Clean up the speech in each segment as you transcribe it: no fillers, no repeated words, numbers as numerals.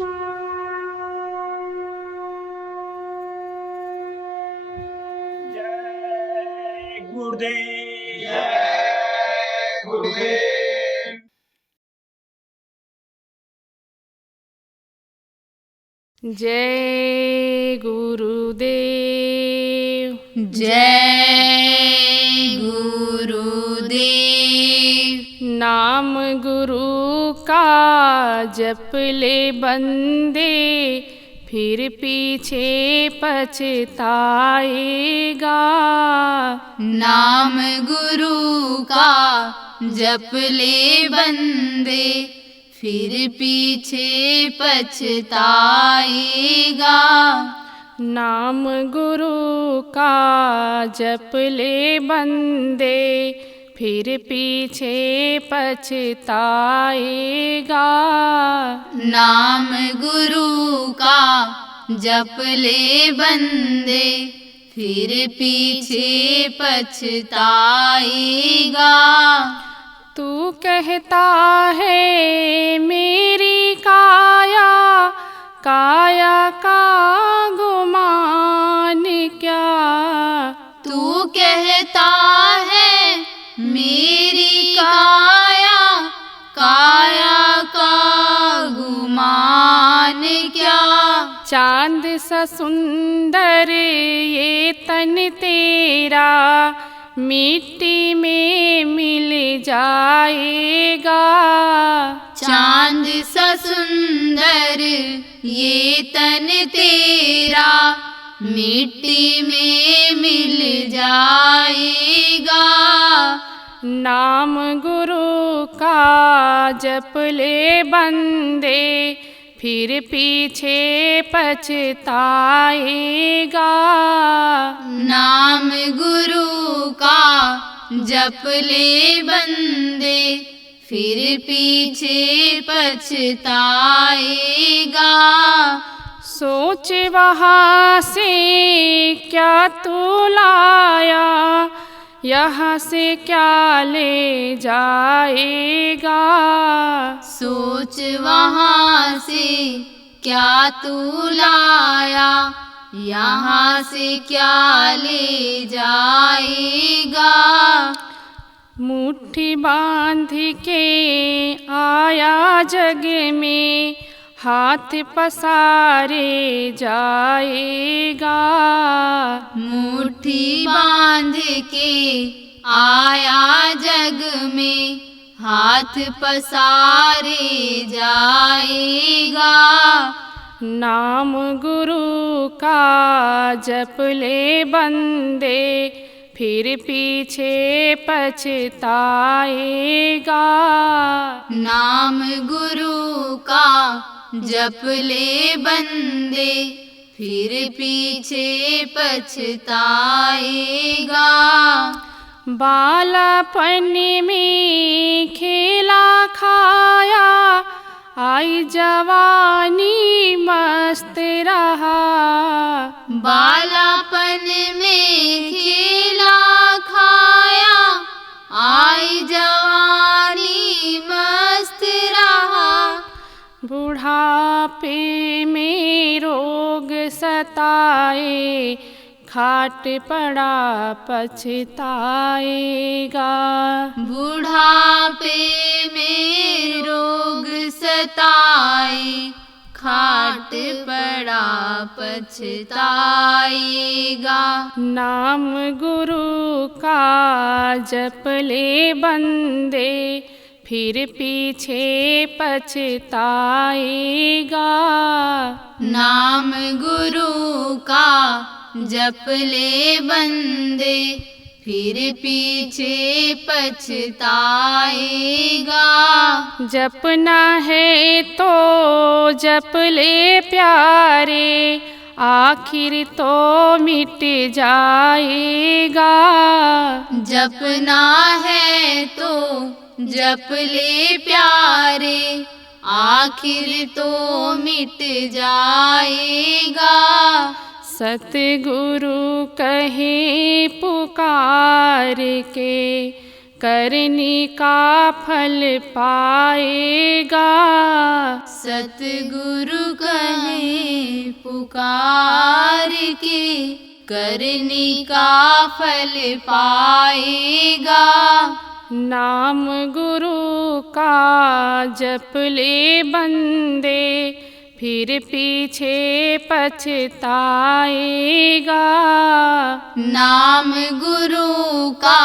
जय गुरुदेव। जय गुरुदेव। जय गुरुदेव। जय गुरुदेव। नाम गुरु का जप ले बंदे, फिर पीछे पछताएगा। नाम गुरु का जप ले बंदे, फिर पीछे पछताएगा। नाम गुरु का जप ले बंदे, फिर पीछे पछताएगा। नाम गुरु का जप ले बंदे, फिर पीछे पछताएगा। तू कहता है मेरी काया, काया का गुमान क्या। तू कहता है मेरी काया, काया का गुमान क्या। चांद सा सुंदर ये तन तेरा, मिट्टी में मिल जाएगा। चांद सा सुंदर ये तन तेरा, मिट्टी में मिल जाएगा। नाम गुरु का जप ले बंदे, फिर पीछे पछताएगा। नाम गुरु का जप ले बंदे, फिर पीछे पछताएगा। सोच वहाँ से क्या तू लाया, यहाँ से क्या ले जाएगा। सोच वहाँ से क्या तू लाया, यहाँ से क्या ले जाएगा। मुट्ठी बांध के आया जग में, हाथ पसारे जाएगा। मुट्ठी बांध के आया जग में, हाथ पसारे जाएगा। नाम गुरु का जप ले बंदे, फिर पीछे पछताएगा। नाम गुरु का जप ले बंदे, फिर पीछे पछताएगा। बालापन में खेला खाया, आई जवानी मस्त रहा। बालापन में खेला खाया, आई जवानी मस्त रहा। बुढ़ापे में रोग सताए, खाट पड़ा पछताएगा। बुढ़ापे में रोग सताए, खाट पड़ा पछताएगा। नाम गुरु का जप ले बंदे, फिर पीछे पछताएगा। नाम गुरु का जप ले बंदे, फिर पीछे पछताएगा। जपना है तो जप ले प्यारे, आखिर तो मिट जाएगा। जपना है तो जप ले प्यारे, आखिर तो मिट जाएगा। सतगुरु कहे पुकार के, करने का फल पाएगा। सतगुरु कहे पुकार के, करने का फल पाएगा। नाम गुरु का जप ले बंदे, फिर पीछे पछताएगा। नाम गुरु का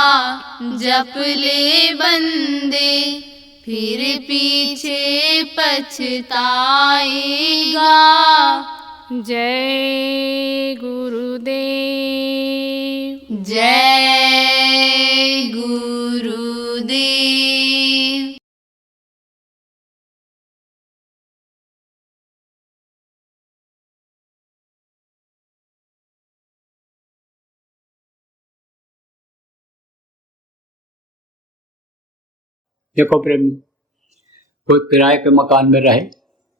जप ले बंदे, फिर पीछे पछताएगा। जय गुरुदेव। जय गुरुदेव। देखो प्रेम, कोई किराए के मकान में रहे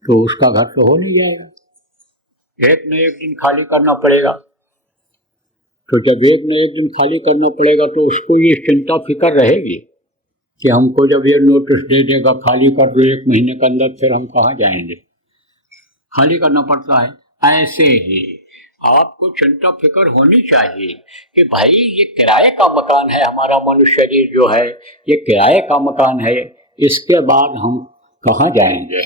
तो उसका घर तो हो नहीं जाएगा, एक न एक दिन खाली करना पड़ेगा। तो जब एक न एक दिन खाली करना पड़ेगा तो उसको ये चिंता फिक्र रहेगी कि हमको जब ये नोटिस दे देगा खाली कर दो 1 महीने के अंदर, फिर हम कहाँ जाएंगे, खाली करना पड़ता है। ऐसे ही आपको चिंता फिक्र होनी चाहिए कि भाई ये किराए का मकान है, हमारा मनुष्य शरीर जो है ये किराए का मकान है, इसके बाद हम कहाँ जाएंगे,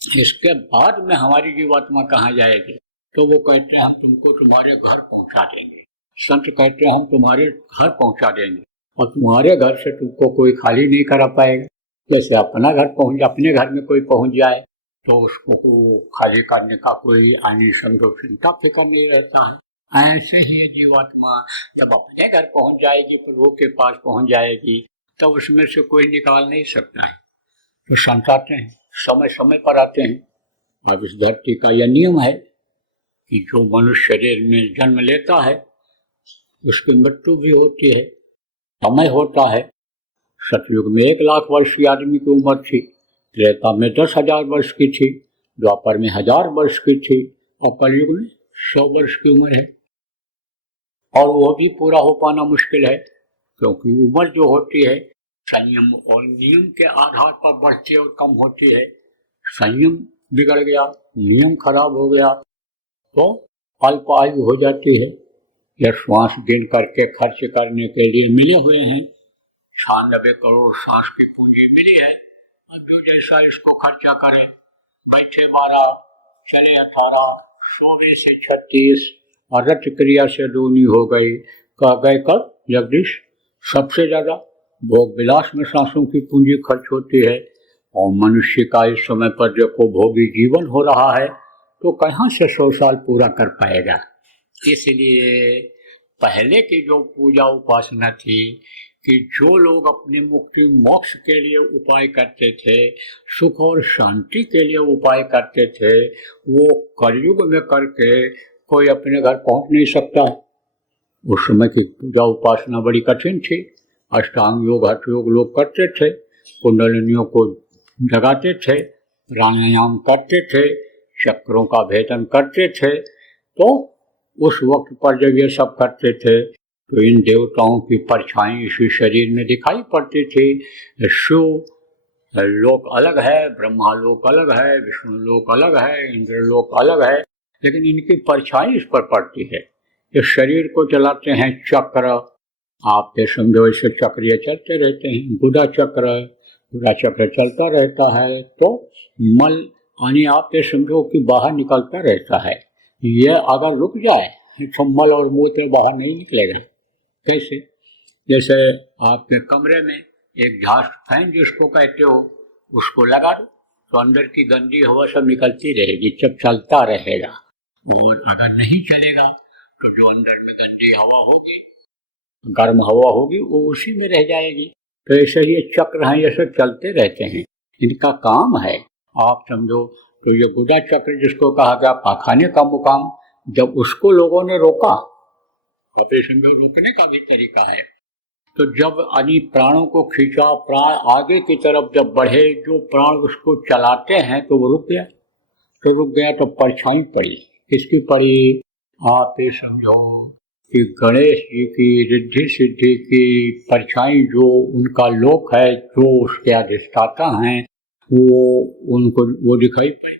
इसके बाद में हमारी जीवात्मा कहाँ जाएगी। तो वो कहते हैं हम तुमको तुम्हारे घर पहुंचा देंगे, संत कहते हैं हम तुम्हारे घर पहुंचा देंगे, और तुम्हारे घर से तुमको कोई खाली नहीं करा पाएगा। जैसे अपने घर में कोई पहुंच जाए तो उसको खाली करने का कोई आनी समझो चिंता फिक्र नहीं रहता है। ऐसे ही जीवात्मा जब अपने घर पहुंच जाएगी, प्रभु के पास पहुंच जाएगी, तब उसमें से कोई निकाल नहीं सकता है। तो संत आते हैं, समय समय पर आते हैं। अब इस धरती का यह नियम है कि जो मनुष्य शरीर में जन्म लेता है उसकी मृत्यु भी होती है, समय होता है। सतयुग में 1 लाख वर्ष की आदमी की उम्र थी, त्रेता में 10,000 वर्ष की थी, द्वापर में 1000 वर्ष की थी, और कलयुग में 100 वर्ष की उम्र है। और वो भी पूरा हो पाना मुश्किल है, क्योंकि उम्र जो होती है संयम और नियम के आधार पर बढ़ती और कम होती है। संयम बिगड़ गया, नियम खराब हो गया तो अल्प आयु हो जाती है। यह श्वास गिन करके खर्च करने के लिए मिले हुए हैं, 96 करोड़ श्वास की पूंजी मिली है, और जो जैसा इसको खर्चा करे, बैठे 12, चले 18, सोवे से 36, और रत क्रिया से दूनी हो गई। कह गए कब जगदीश, सबसे ज्यादा भोग विलास में सांसों की पूंजी खर्च होती है, और मनुष्य का इस समय पर देखो भोगी जीवन हो रहा है, तो कहाँ से 100 साल पूरा कर पाएगा। इसलिए पहले की जो पूजा उपासना थी कि जो लोग अपनी मुक्ति मोक्ष के लिए उपाय करते थे, सुख और शांति के लिए उपाय करते थे, वो कलयुग में करके कोई अपने घर पहुंच नहीं सकता है। उस समय की पूजा उपासना बड़ी कठिन थी। अष्टांग योग, हठ योग लोग करते थे, कुंडलिनियों को जगाते थे, प्राणायाम करते थे, चक्रों का भेदन करते थे। तो उस वक्त पर जब ये सब करते थे तो इन देवताओं की परछाई इसी शरीर में दिखाई पड़ती थी। शिव लोक अलग है, ब्रह्मा लोक अलग है, विष्णु लोक अलग है, इंद्र लोक अलग है, लेकिन इनकी परछाई इस पर पड़ती है। इस शरीर को चलाते हैं चक्र, आप ये समझो इसे चक्र चलते रहते हैं, गुदा चक्र चलता रहता है। तो मल यानी आप ये समझो कि बाहर निकलता रहता है। ये अगर रुक जाए तो मल और मूत्र बाहर नहीं निकलेगा। कैसे? जैसे आपके कमरे में एक झांस फैन जिसको कहते हो उसको लगा दो तो अंदर की गंदी हवा सब निकलती रहेगी, जब चलता रहेगा। और अगर नहीं चलेगा तो जो अंदर में गंदी हवा होगी, गर्म हवा होगी, वो उसी में रह जाएगी। तो ऐसे ही ये चक्र हैं, ये सब चलते रहते हैं, इनका काम है। आप समझो तो ये गुदा चक्र जिसको कहा गया पाखाने का मुकाम, जब उसको लोगों ने रोका, अभी समझो रोकने का भी तरीका है, तो जब यानी प्राणों को खींचा, प्राण आगे की तरफ जब बढ़े, जो प्राण उसको चलाते हैं तो वो रुक गया। तो रुक गया तो परछाई पड़ी, किसकी पड़ी? आप ये समझो कि गणेश जी की रिद्धि सिद्धि की परछाई जो उनका लोक है, जो उसके अधिष्ठाता हैं, वो उनको वो दिखाई पड़े।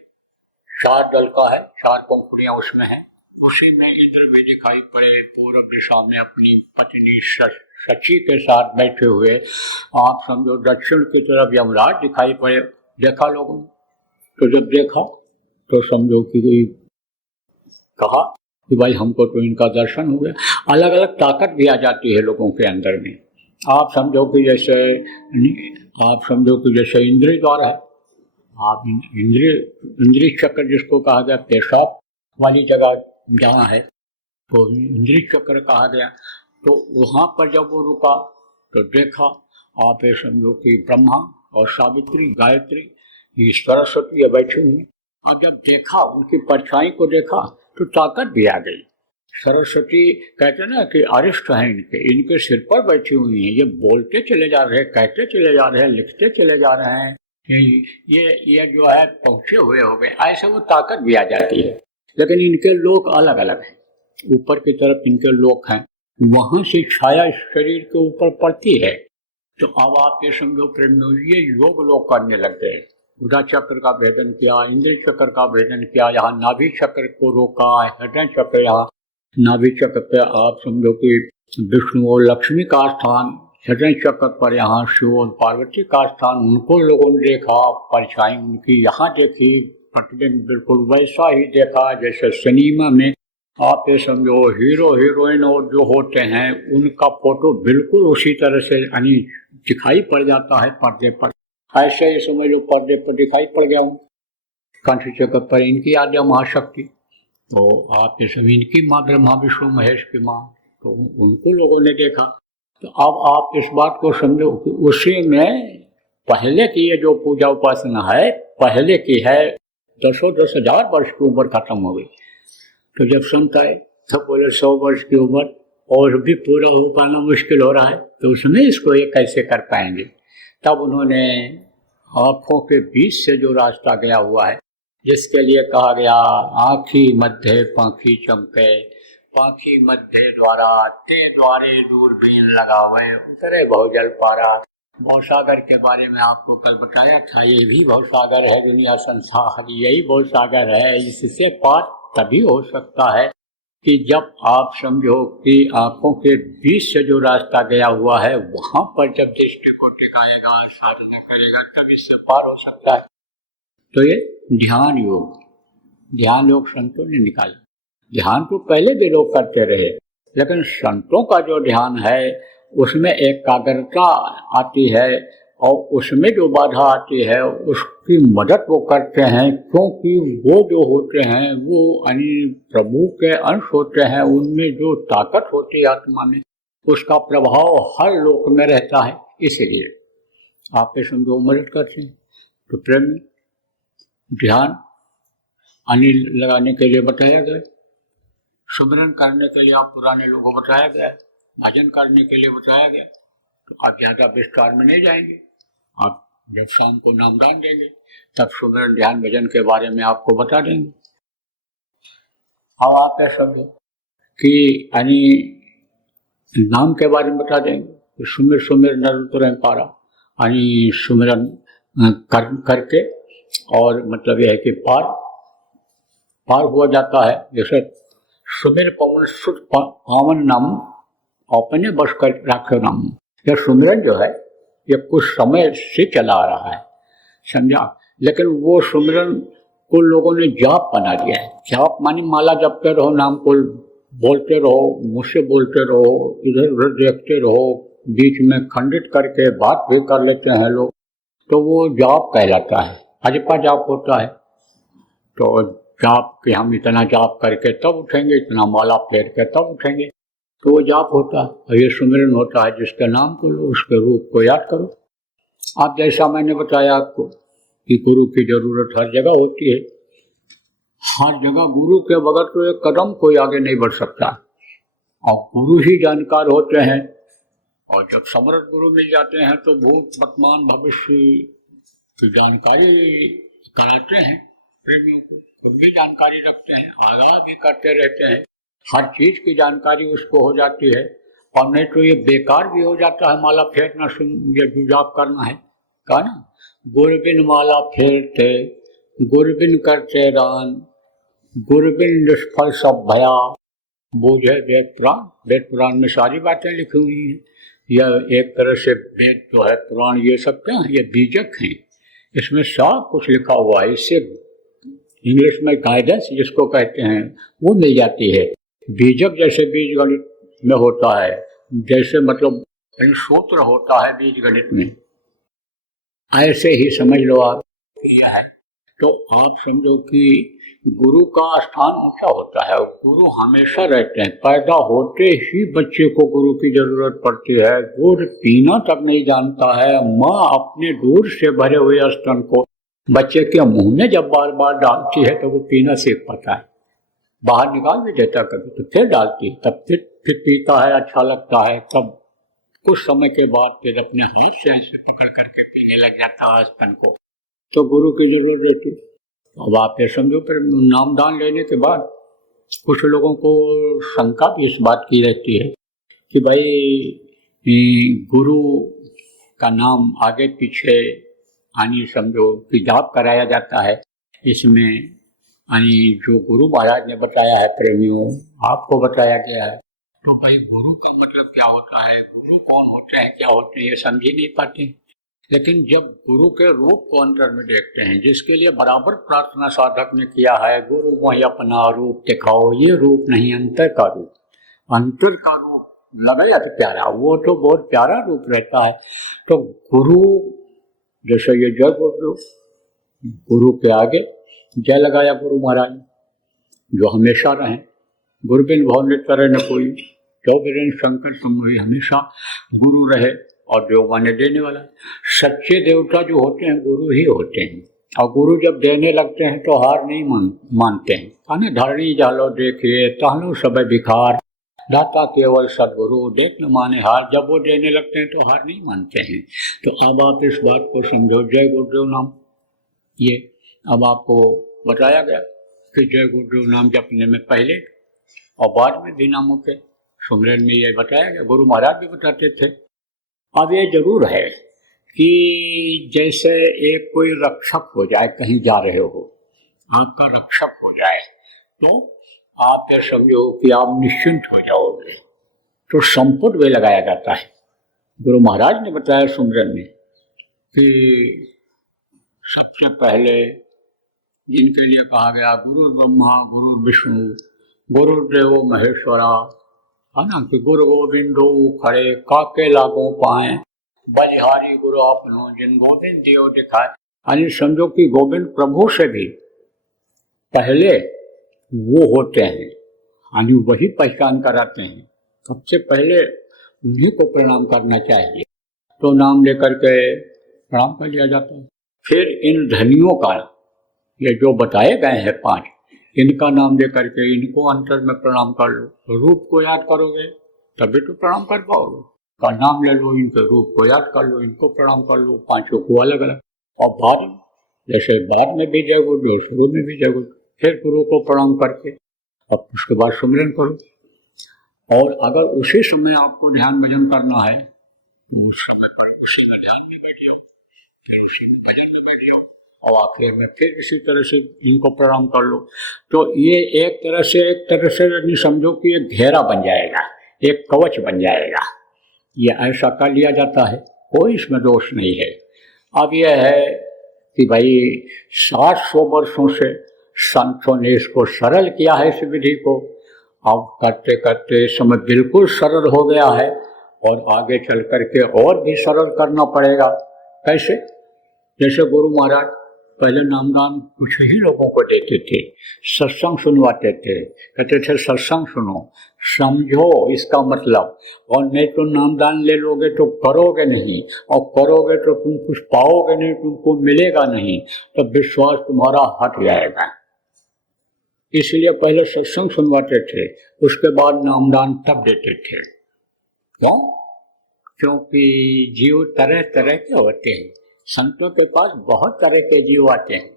4 दल का है, 4 पंखुड़ियां उसमें हैं। उसी में इंद्र भी दिखाई पड़े, पूर्व दिशा में अपनी पत्नी शची के साथ बैठे हुए। आप समझो दक्षिण की तरफ यमराज दिखाई पड़े। देखा लोगों ने, तो जब देखा तो समझो कि कोई कहा कि भाई हमको तो इनका दर्शन हो गया। अलग अलग ताकत भी आ जाती है लोगों के अंदर में। आप समझो कि जैसे इंद्रिय द्वार है, आप इंद्रिय चक्र जिसको कहा गया, पेशाब वाली जगह जहाँ है तो इंद्रिय चक्र कहा गया। तो वहाँ पर जब वो रुका तो देखा, आप ये समझो कि ब्रह्मा और सावित्री, गायत्री, ये सरस्वती ये बैठी हुई। अब जब देखा, उनकी परछाई को देखा तो ताकत भी आ गई। सरस्वती कहते हैं ना कि अरिष्ट हैं इनके सिर पर बैठी हुई हैं, ये बोलते चले जा रहे हैं, कहते चले जा रहे हैं, लिखते चले जा रहे हैं, ये जो है पहुंचे हुए हो गए। ऐसे वो ताकत भी आ जाती है। लेकिन इनके लोक अलग अलग हैं। ऊपर की तरफ इनके लोक हैं, वहां से छाया शरीर के ऊपर पड़ती है। तो अब आप ये समझो प्रेम, ये योग लोक करने लग गए। उदा चक्र का भेदन किया, इंद्रिय चक्र का भेदन किया, यहाँ नाभि चक्र को रोका, हृदय चक्र, यहाँ नाभि चक्र पे आप समझो कि विष्णु और लक्ष्मी का स्थान, हृदय चक्र पर यहाँ शिव और पार्वती का स्थान, उनको लोगों ने देखा, परछाई उनकी यहाँ देखी, प्रतिदिन बिल्कुल वैसा ही देखा जैसे सिनेमा में आप ये समझो हीरो हीरोइन और जो होते हैं उनका फोटो बिल्कुल उसी तरह से दिखाई पड़ जाता है पर्दे पर। ऐसे ही समझ लो पर्दे पर दिखाई पड़ गया हूँ। कंठ चक्र पर इनकी आद्या महाशक्ति, तो आप ये सब इनकी माँ ब्रह्मा विष्णु महेश की माँ, तो उनको लोगों ने देखा। तो अब आप इस बात को समझो कि उसी में पहले की ये जो पूजा उपासना है, पहले की है, 10,000 वर्ष की उम्र खत्म हो गई। तो जब सुनता है तब बोले 100 वर्ष की उम्र और भी पूरा हो पाना मुश्किल हो रहा है, तो उसमें इसको ये कैसे कर पाएंगे। तब उन्होंने आँखों के बीच से जो रास्ता गया हुआ है, जिसके लिए कहा गया आँखी मध्य पाखी चमके, पाखी मध्य द्वारा ते द्वारे दूरबीन लगावे, उतरे बहुजल पारा। भवसागर के बारे में आपको कल बताया था, ये भी भवसागर है, दुनिया संसार यही भवसागर है। इससे पार तभी हो सकता है कि जब आप समझो कि आंखों के बीच से जो रास्ता गया हुआ है, वहां पर जब दृष्टि को टिकाएगा, साधना करेगा, तब इससे पार हो सकता है। तो ये ध्यान योग संतों ने निकाला। ध्यान तो पहले भी लोग करते रहे, लेकिन संतों का जो ध्यान है उसमें एकाग्रता आती है, और उसमें जो बाधा आती है उसकी मदद वो करते हैं, क्योंकि वो जो होते हैं वो प्रभु के अंश होते हैं। उनमें जो ताकत होती है आत्मा में, उसका प्रभाव हर लोक में रहता है। इसलिए आप ये समझो मदद करते हैं। तो प्रेम ध्यान लगाने के लिए बताया गया, सुमिरन करने के लिए आप पुराने लोगों को बताया गया, भजन करने के लिए बताया गया। तो आप ज़्यादा विस्तार में नहीं जाएंगे। आप जब शाम को नामदान देंगे तब सुमिरन ध्यान भजन के बारे में आपको बता देंगे। अब आप ये समझो कि नाम के बारे में बता देंगे। सुमिर सुमिर नर तुरंग पारा, सुमिरन करके, और मतलब यह है कि पार हुआ जाता है। जैसे सुमिर पवन सुत पावन नाम अपने बस कर रखे नाम। यह सुमिरन जो है ये कुछ समय से चला आ रहा है, समझा। लेकिन वो सुमिरन को लोगों ने जाप बना दिया है। जाप मानी माला जपते रहो, नाम को बोलते रहो, मुझसे बोलते रहो, इधर उधर देखते रहो, बीच में खंडित करके बात भी कर लेते हैं लोग, तो वो जाप कहलाता है। अजपा जाप होता है। तो जाप कि हम इतना जाप करके तब उठेंगे, इतना माला फेर के तब उठेंगे, तो वो जाप होता है। और ये सुमिरन होता है, जिसके नाम को लो, उसके रूप को याद करो। आप जैसा मैंने बताया आपको कि गुरु की जरूरत हर जगह होती है। हर जगह गुरु के बगैर तो एक कदम कोई आगे नहीं बढ़ सकता, और गुरु ही जानकार होते हैं। और जब समर्थ गुरु मिल जाते हैं तो भूत वर्तमान भविष्य की जानकारी कराते हैं प्रेमियों को, खुद भी जानकारी रखते हैं, आगाह भी करते रहते हैं। हर चीज की जानकारी उसको हो जाती है, और नहीं तो ये बेकार भी हो जाता है माला फेरना, ये जो जाप करना है। कहा ना, गुरबिन माला फेरते गुरबिन करते रान, गुरबिन निष्फल सब भया, बूझे वेद पुराण। वेद पुराण में सारी बातें लिखी हुई हैं। यह एक तरह से वेद जो है, पुराण, ये सब क्या है, ये बीजक हैं, इसमें सब कुछ लिखा हुआ है। इससे इंग्लिश में गाइडेंस जिसको कहते हैं वो मिल जाती है। बीजक जैसे बीज गणित में होता है, जैसे मतलब सूत्र होता है बीज गणित में, ऐसे ही समझ लो आप यह है। तो आप समझो कि गुरु का स्थान ऊंचा होता है, गुरु हमेशा रहते हैं। पैदा होते ही बच्चे को गुरु की जरूरत पड़ती है। दूध पीना तक नहीं जानता है, माँ अपने दूध से भरे हुए स्तन को बच्चे के मुंह में जब बार बार डालती है तो वो पीना सीख पाता है। बाहर निकाल भी देता कभी तो फिर डालती है, तब फिर पीता है, अच्छा लगता है। तब कुछ समय के बाद फिर अपने हाथ से ऐसे पकड़ करके पीने लग जाता है स्तन को। तो गुरु की जरूरत रहती है। अब आप ये समझो, फिर नामदान लेने के बाद कुछ लोगों को शंका भी इस बात की रहती है कि भाई गुरु का नाम आगे पीछे यानी समझो कि जाप कराया जाता है, इसमें यानी जो गुरु महाराज ने बताया है, प्रेमियों आपको बताया गया है, तो भाई गुरु का मतलब क्या होता है, गुरु कौन होता है, क्या होते हैं, ये समझ ही नहीं पाते। लेकिन जब गुरु के रूप को अंतर में देखते हैं, जिसके लिए बराबर प्रार्थना साधक ने किया है, गुरु वही अपना रूप दिखाओ, ये रूप नहीं अंतर का रूप, अंतर का रूप लगे तो प्यारा, वो तो बहुत प्यारा रूप रहता है। तो गुरु जैसे ये जय गुरु, गुरु के आगे जय लगाया गुरु महाराज, जो हमेशा रहें, गुरुबिन भव नित्य न कोई, जो वीरेंद्र शंकर समोही, हमेशा गुरु रहे। और जो माने देने वाला, सच्चे देवता जो होते हैं गुरु ही होते हैं। और गुरु जब देने लगते हैं तो हार नहीं मानते हैं। कहने धरणी जालो देखिए तालो सब भिखार, दाता केवल सदगुरु देख न माने हार। जब वो देने लगते हैं तो हार नहीं मानते हैं। तो अब आप इस बात को समझो, जय गुरुदेव नाम, ये अब आपको बताया गया कि जय गुरुदेव नाम जपने में पहले और बाद में भी नामों के सुमरन में ये बताया गया, गुरु महाराज भी बताते थे। अब ये जरूर है कि जैसे एक कोई रक्षक हो जाए, कहीं जा रहे हो, आपका रक्षक हो जाए, तो आप ये समझो कि आप निश्चिंत हो जाओगे, तो संपुट में लगाया जाता है। गुरु महाराज ने बताया सुमरन में कि सबसे पहले जिनके लिए कहा गया, गुरु ब्रह्मा गुरु विष्णु गुरुदेव महेश्वरा, है ना, कि गुरु गोविंदो खड़े काके लागो पाए, बलिहारी गुरु अपनो जिन गोविंद देव दिखाए। यानी समझो कि गोविंद प्रभु से भी पहले वो होते हैं, यानी वही पहचान कराते हैं। सबसे पहले उन्हीं को प्रणाम करना चाहिए, तो नाम लेकर के प्रणाम कर लिया जाता है। फिर इन धनियों का, ये जो बताए गए हैं 5, इनका नाम लेकर के इनको अंतर में प्रणाम कर लो। रूप को याद करोगे तभी तो प्रणाम कर पाओगे। का नाम ले लो, इनके रूप को याद कर लो, इनको प्रणाम कर लो, 5 को अलग अलग। और बाद जैसे बाद में भी जय गुरु, शुरू में भी जय गुरु, फिर गुरु को प्रणाम करके अब उसके बाद सुमिरन करो। और अगर उसी समय आपको ध्यान भजन करना है तो उस समय पर उसी में ध्यान भी बैठियो, फिर उसी में भजन में बैठियो, और आखिर में फिर इसी तरह से इनको प्रणाम कर लो। तो ये एक तरह से समझो कि एक घेरा बन जाएगा, एक कवच बन जाएगा। ये ऐसा कर लिया जाता है, कोई इसमें दोष नहीं है। अब यह है कि भाई 700 वर्षों से संतों ने इसको सरल किया है, इस विधि को। अब करते करते इस समय बिल्कुल सरल हो गया है, और आगे चल करके और भी सरल करना पड़ेगा। कैसे? जैसे गुरु महाराज पहले नामदान कुछ ही लोगों को देते थे, सत्संग सुनवाते थे, कहते थे सत्संग सुनो, समझो इसका मतलब, और नहीं तो नामदान ले लोगे तो करोगे नहीं, और करोगे तो तुम कुछ पाओगे नहीं, तुमको मिलेगा नहीं, तो विश्वास तुम्हारा हट जाएगा। इसलिए पहले सत्संग सुनवाते थे, उसके बाद नामदान तब देते थे। क्यों? क्योंकि जीव तरह तरह के होते हैं। संतों के पास बहुत तरह के जीव आते हैं।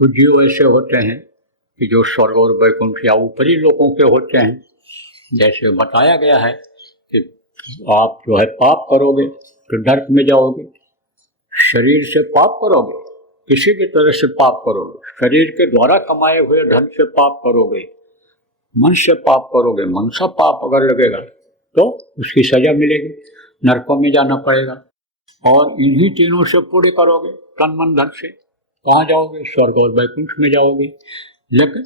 कुछ जीव ऐसे होते हैं कि जो स्वर्ग और वैकुंठ या ऊपरी लोगों के होते हैं, जैसे बताया गया है कि आप जो है पाप करोगे तो नरक में जाओगे, शरीर से पाप करोगे, किसी भी तरह से पाप करोगे, शरीर के द्वारा कमाए हुए धन से पाप करोगे, मन से पाप करोगे, मन सा पाप अगर लगेगा तो उसकी सजा मिलेगी, नरकों में जाना पड़ेगा। और इन्हीं तीनों से पूरे करोगे तन मन धन से, कहाँ जाओगे? स्वर्ग और वैकुंठ में जाओगे। लेकिन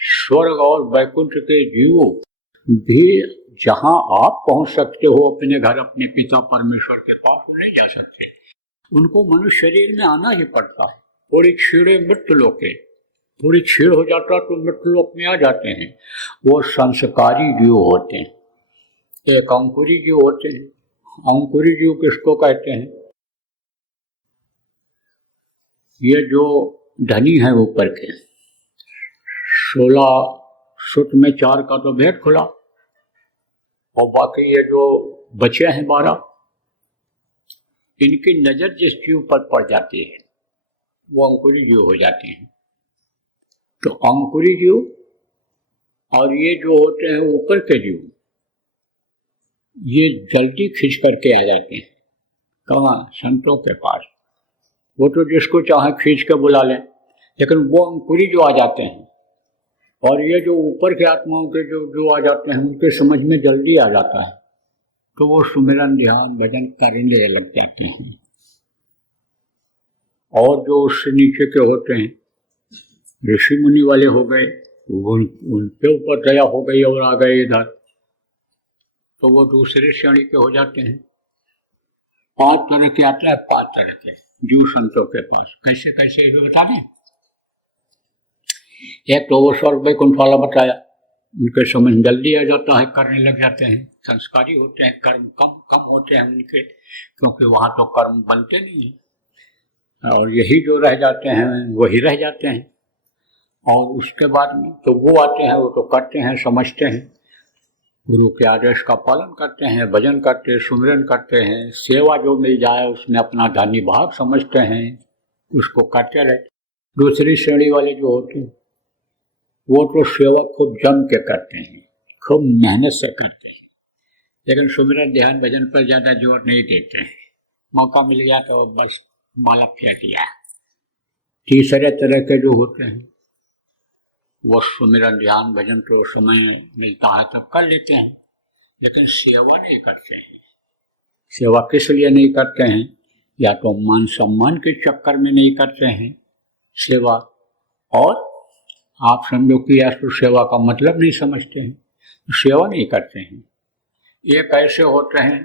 स्वर्ग और वैकुंठ के जीव भी जहाँ आप पहुंच सकते हो अपने घर, अपने पिता परमेश्वर के पास, वो नहीं जा सकते। उनको मनुष्य शरीर में आना ही पड़ता है। थोड़ी क्षीणे मृत्यु लोक के, थोड़ी क्षीण हो जाता तो मृत्यु लोक में आ जाते हैं। वो संस्कारी जीव होते हैं, एक अंकुरी जीव होते हैं। अंकुरी जीव किसको कहते हैं? ये जो धनी है ऊपर के, 16 सुत में 4 का तो भेद खुला, और बाकी ये जो बचे हैं 12, इनकी नजर जिस जीव पर पड़ जाती है वो अंकुरी जीव हो जाते हैं। तो अंकुरी जीव और ये जो होते हैं ऊपर के जीव, ये जल्दी खिंच करके आ जाते हैं। कहाँ? संतों के पास। वो तो जिसको चाहे खींच के बुला लें, लेकिन वो अंकुरी जो आ जाते हैं, और ये जो ऊपर के आत्माओं के जो आ जाते हैं, उनके समझ में जल्दी आ जाता है, तो वो सुमिरन ध्यान भजन करने लग जाते हैं। और जो उससे नीचे के होते हैं, ऋषि मुनि वाले हो गए, उनके ऊपर दया हो गई और आ गए इधर, तो वो दूसरे श्रेणी के हो जाते हैं। 5 तरह के आते हैं, 5 तरह के जीव संतों के पास। कैसे कैसे ये बता दें? एक तो वो स्वर्ग वैकुंठ वाला बताया, उनके समझ जल्दी आ जाता है, करने लग जाते हैं, संस्कारी होते हैं, कर्म कम होते हैं उनके, क्योंकि वहाँ तो कर्म बनते नहीं हैं, और यही जो रह जाते हैं वही रह जाते हैं। और उसके बाद में तो वो आते हैं, वो तो करते हैं, समझते हैं, गुरु के आदेश का पालन करते हैं, भजन करते हैं, सुमिरन करते हैं, सेवा जो मिल जाए उसमें अपना धनी भाग समझते हैं, उसको करते रहे। दूसरी श्रेणी वाले जो होते हैं वो तो सेवा खूब जम के करते हैं, खूब मेहनत से करते हैं, लेकिन सुमिरन ध्यान भजन पर ज़्यादा जोर नहीं देते हैं। मौका मिल गया तो बस माला फेंक दिया। तीसरे तरह के जो होते हैं वो सुमिरन ध्यान भजन तो समय मिलता है तब कर लेते हैं, लेकिन सेवा नहीं करते हैं। सेवा किस लिए नहीं करते हैं? या तो मान सम्मान के चक्कर में नहीं करते हैं सेवा, और आप समझो कि या तो सेवा का मतलब नहीं समझते हैं, सेवा नहीं करते हैं। एक ऐसे होते हैं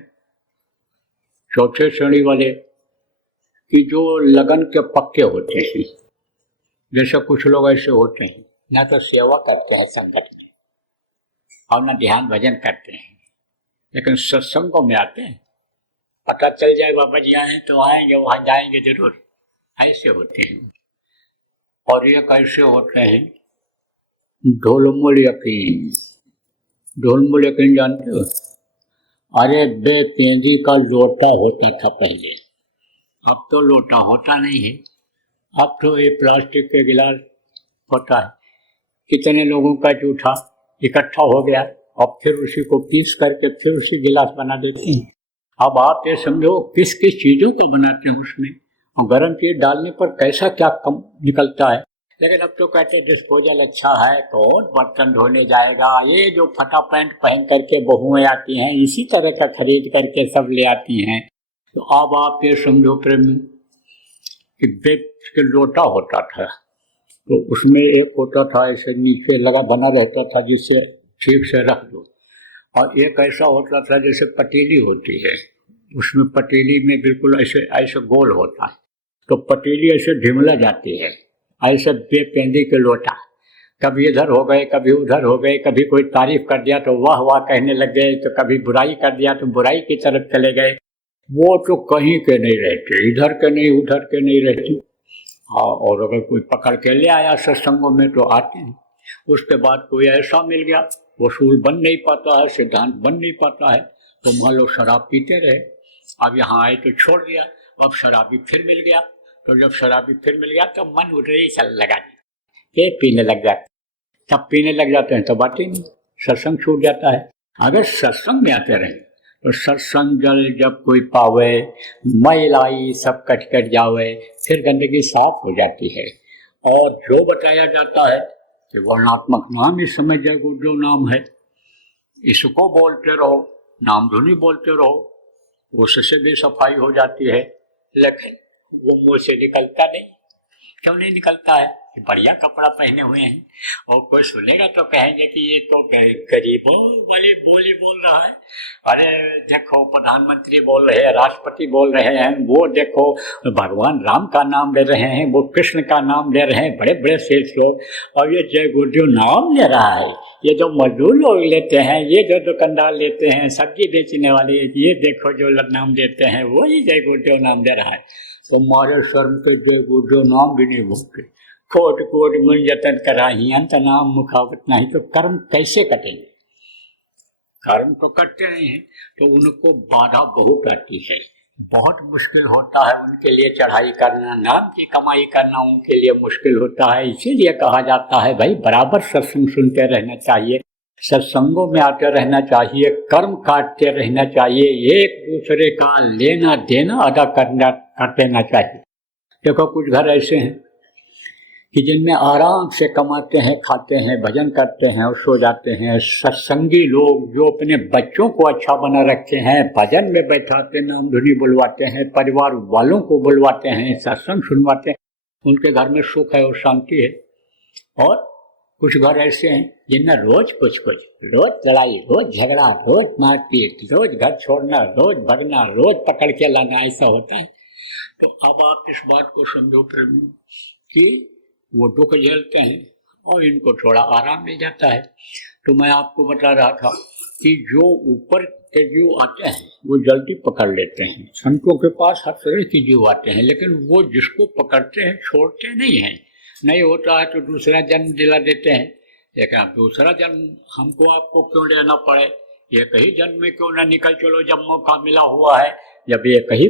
चौथे श्रेणी वाले कि जो लगन के पक्के होते हैं। जैसे कुछ लोग ऐसे होते हैं, ना तो सेवा करते हैं संगत में और ना ध्यान भजन करते हैं, लेकिन सत्संगों में आते हैं, पता चल जाए बाबा जी आए तो आएंगे, वहाँ जाएंगे जरूर, ऐसे होते हैं। और ये कैसे होते हैं? ढोलमुल यकीन। ढोलमुल यकीन जानते हो? अरे बेपेंगी का लोटा होता था पहले, अब तो लोटा होता नहीं है, अब तो ये प्लास्टिक के गिलास होता है। कितने लोगों का जूठा इकट्ठा हो गया, अब फिर उसी को पीस करके फिर उसी गिलास बना देते हैं। अब आप ये समझो किस किस चीज़ों का बनाते हैं उसमें, और गर्म चीज़ डालने पर कैसा क्या कम निकलता है। लेकिन अब तो कहते हैं डिस्पोजल अच्छा है तो बर्तन धोने जाएगा, ये जो फटा पैंट पहन करके बहुएं आती हैं इसी तरह का खरीद करके सब ले आती हैं। तो अब आप ये समझो प्रेम कि बेट के लोटा होता था, तो उसमें एक होता था ऐसे नीचे लगा बना रहता था जिससे ठीक से रख दो, और एक ऐसा होता था जैसे पतीली होती है, उसमें पतीली में बिल्कुल ऐसे ऐसे गोल होता है, तो पतीली ऐसे ढिमला जाती है। ऐसे बेपेंदी के लोटा कभी इधर हो गए कभी उधर हो गए, कभी कोई तारीफ कर दिया तो वाह वाह कहने लग गए, तो कभी बुराई कर दिया तो बुराई की तरफ चले गए। वो तो कहीं के नहीं रहते, इधर के नहीं उधर के नहीं रहते। हाँ, और अगर कोई पकड़ के ले आया सत्संगों में तो आते हैं। उसके बाद कोई ऐसा मिल गया वसूल बन नहीं पाता है, सिद्धांत बन नहीं पाता है, तो मान लो शराब पीते रहे, अब यहाँ आए तो छोड़ दिया, अब शराबी फिर मिल गया, तो जब शराबी फिर मिल गया तो मन उधर ही चल लगा, के पीने लग जाते, तब पीने लग जाते हैं तो बात ही नहीं, सत्संग छूट जाता है। अगर सत्संग में आते रहे तो सत्संग जल जब कोई पावे, मैलाई सब कट कट जावे, फिर गंदगी साफ हो जाती है। और जो बताया जाता है कि वर्णात्मक नाम इस समय जय गुरु नाम है, इसको बोलते रहो, नाम धुनी बोलते रहो, उससे भी सफाई हो जाती है। लेकिन वो मुंह से निकलता नहीं। क्यों नहीं निकलता है? बढ़िया कपड़ा पहने हुए हैं और कोई सुनेगा तो कहेंगे कि ये तो गरीबों वाली बोली बोल रहा है। अरे देखो प्रधानमंत्री बोल रहे हैं, राष्ट्रपति बोल रहे हैं, वो देखो भगवान राम का नाम ले रहे हैं, वो कृष्ण का नाम ले रहे हैं, बड़े बड़े सेठ लोग, और ये जय गुरुदेव नाम ले रहा है। ये जो मजदूर लोग लेते हैं, ये जो दुकानदार लेते हैं, सब्जी बेचने वाले, ये देखो जो नाम देते हैं, वही जय गुरुदेव नाम दे रहा है। तो मारे शर्म के जय गुरुदेव नाम भी नहीं बोलते, कोट कोट मन जतन कराही अंत नाम मुखावत नहीं, तो कर्म कैसे कटेंगे? कर्म तो कटते नहीं हैं, तो उनको बाधा बहुत आती है, बहुत मुश्किल होता है उनके लिए चढ़ाई करना, नाम की कमाई करना उनके लिए मुश्किल होता है। इसीलिए कहा जाता है भाई बराबर सत्संग सुनते रहना चाहिए, सत्संगों में आते रहना चाहिए, कर्म काटते रहना चाहिए, एक दूसरे का लेना देना अदा कर देना चाहिए। देखो कुछ घर ऐसे हैं कि जिनमें आराम से कमाते हैं, खाते हैं, भजन करते हैं और सो जाते हैं। सत्संगी लोग जो अपने बच्चों को अच्छा बना रखे हैं, भजन में बैठाते, नाम धुनी बुलवाते हैं, परिवार वालों को बुलवाते हैं, सत्संग सुनवाते हैं, उनके घर में सुख है और शांति है। और कुछ घर ऐसे हैं जिनमें रोज कुछ रोज लड़ाई, रोज झगड़ा, रोज मारपीट, रोज घर छोड़ना, रोज भगना, रोज पकड़ के लाना, ऐसा होता है। तो अब आप इस बात को समझो प्रेमियों कि वो दुख झेलते हैं और इनको थोड़ा आराम मिल जाता है। तो मैं आपको बता रहा था कि जो ऊपर के जीव आते हैं वो जल्दी पकड़ लेते हैं। संतों के पास हर तरह के जीव आते हैं, लेकिन वो जिसको पकड़ते हैं छोड़ते नहीं हैं। नहीं होता है तो दूसरा जन्म दिला देते हैं, लेकिन अब दूसरा जन्म हमको आपको क्यों लेना पड़े? एक ही जन्म में क्यों ना निकल चलो जब मौका मिला हुआ है। जब एक ही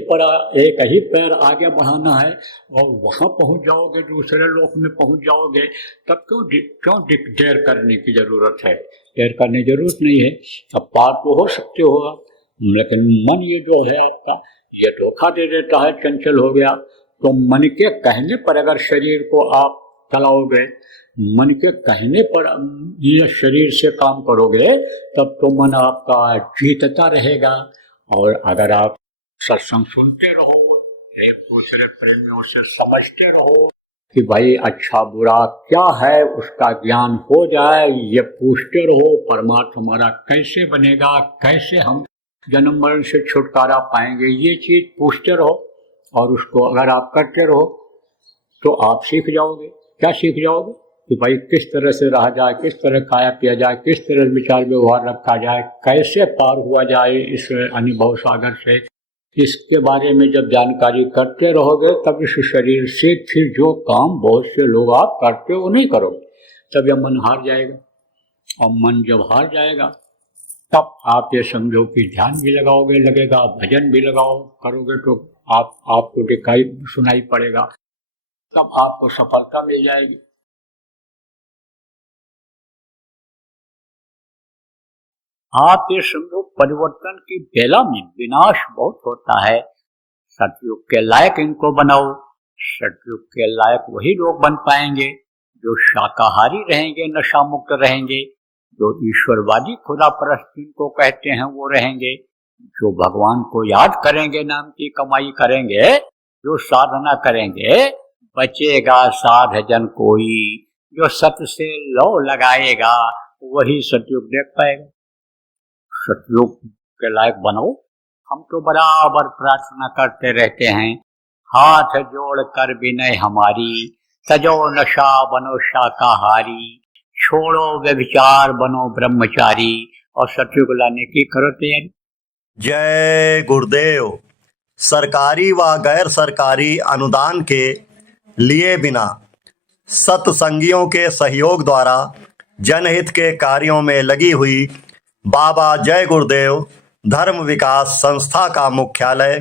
पैर आगे बढ़ाना है और वहाँ पहुँच जाओगे, दूसरे लोक में पहुँच जाओगे, तब क्यों देर करने की ज़रूरत है? देर करने की जरूरत नहीं है। अब पार तो हो सकते होगा, लेकिन मन ये जो है आपका, ये धोखा दे देता है, चंचल हो गया। तो मन के कहने पर अगर शरीर को आप चलाओगे, मन के कहने पर ये शरीर से काम करोगे, तब तो मन आपका जीतता रहेगा। और अगर आप सत्संग सुनते रहो, एक दूसरे प्रेमियों से समझते रहो कि भाई अच्छा बुरा क्या है, उसका ज्ञान हो जाए, ये पूछते रहो परमात्मा हमारा कैसे बनेगा, कैसे हम जन्म मरण से छुटकारा पाएंगे, ये चीज़ पूछते रहो। और उसको अगर आप करते रहो तो आप सीख जाओगे। क्या सीख जाओगे? कि भाई किस तरह से रहा जाए, किस तरह खाया पिया जाए, किस तरह विचार व्यवहार रखा जाए, कैसे पार हुआ जाए इस अनुभव सागर से। इसके बारे में जब जानकारी करते रहोगे तब इस शरीर से फिर जो काम बहुत से लोग आप करते हो नहीं करोगे, तब यह मन हार जाएगा। और मन जब हार जाएगा तब आप ये समझो कि ध्यान भी लगेगा, भजन भी करोगे तो आपको दिखाई सुनाई पड़ेगा, तब आपको सफलता मिल जाएगी। आप ये समझो परिवर्तन की बेला में विनाश बहुत होता है। सतयुग के लायक इनको बनाओ। सतयुग के लायक वही लोग बन पाएंगे जो शाकाहारी रहेंगे, नशा मुक्त रहेंगे, जो ईश्वरवादी खुदा परस्त जिनको कहते हैं वो रहेंगे, जो भगवान को याद करेंगे, नाम की कमाई करेंगे, जो साधना करेंगे। बचेगा साध जन कोई, जो सत से लौ लगाएगा वही सतयुग देख पाएगा। सतयुग के लायक बनो। हम तो बराबर प्रार्थना करते रहते हैं, हाथ जोड़ कर विनय हमारी, सजो नशा बनो शाकाहारी, छोड़ो व्यभिचार बनो ब्रह्मचारी, और सतयुग लाने की करो तैयारी। जय गुरुदेव। सरकारी व गैर सरकारी अनुदान के लिए बिना सत्संगियों के सहयोग द्वारा जनहित के कार्यों में लगी हुई बाबा जय गुरुदेव धर्म विकास संस्था का मुख्यालय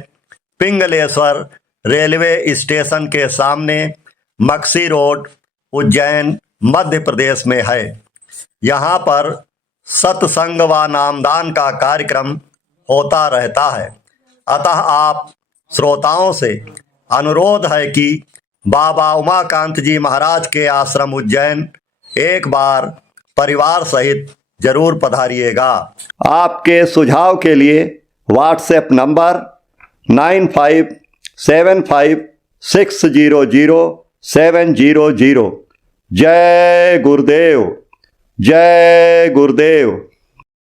पिंगलेश्वर रेलवे स्टेशन के सामने, मक्सी रोड, उज्जैन मध्य प्रदेश में है। यहाँ पर सत्संग व नामदान का कार्यक्रम होता रहता है। अतः आप श्रोताओं से अनुरोध है कि बाबा उमाकांत जी महाराज के आश्रम उज्जैन एक बार परिवार सहित जरूर पधारिएगा। आपके सुझाव के लिए व्हाट्सएप नंबर 9575600700। जय गुरुदेव, जय गुरुदेव।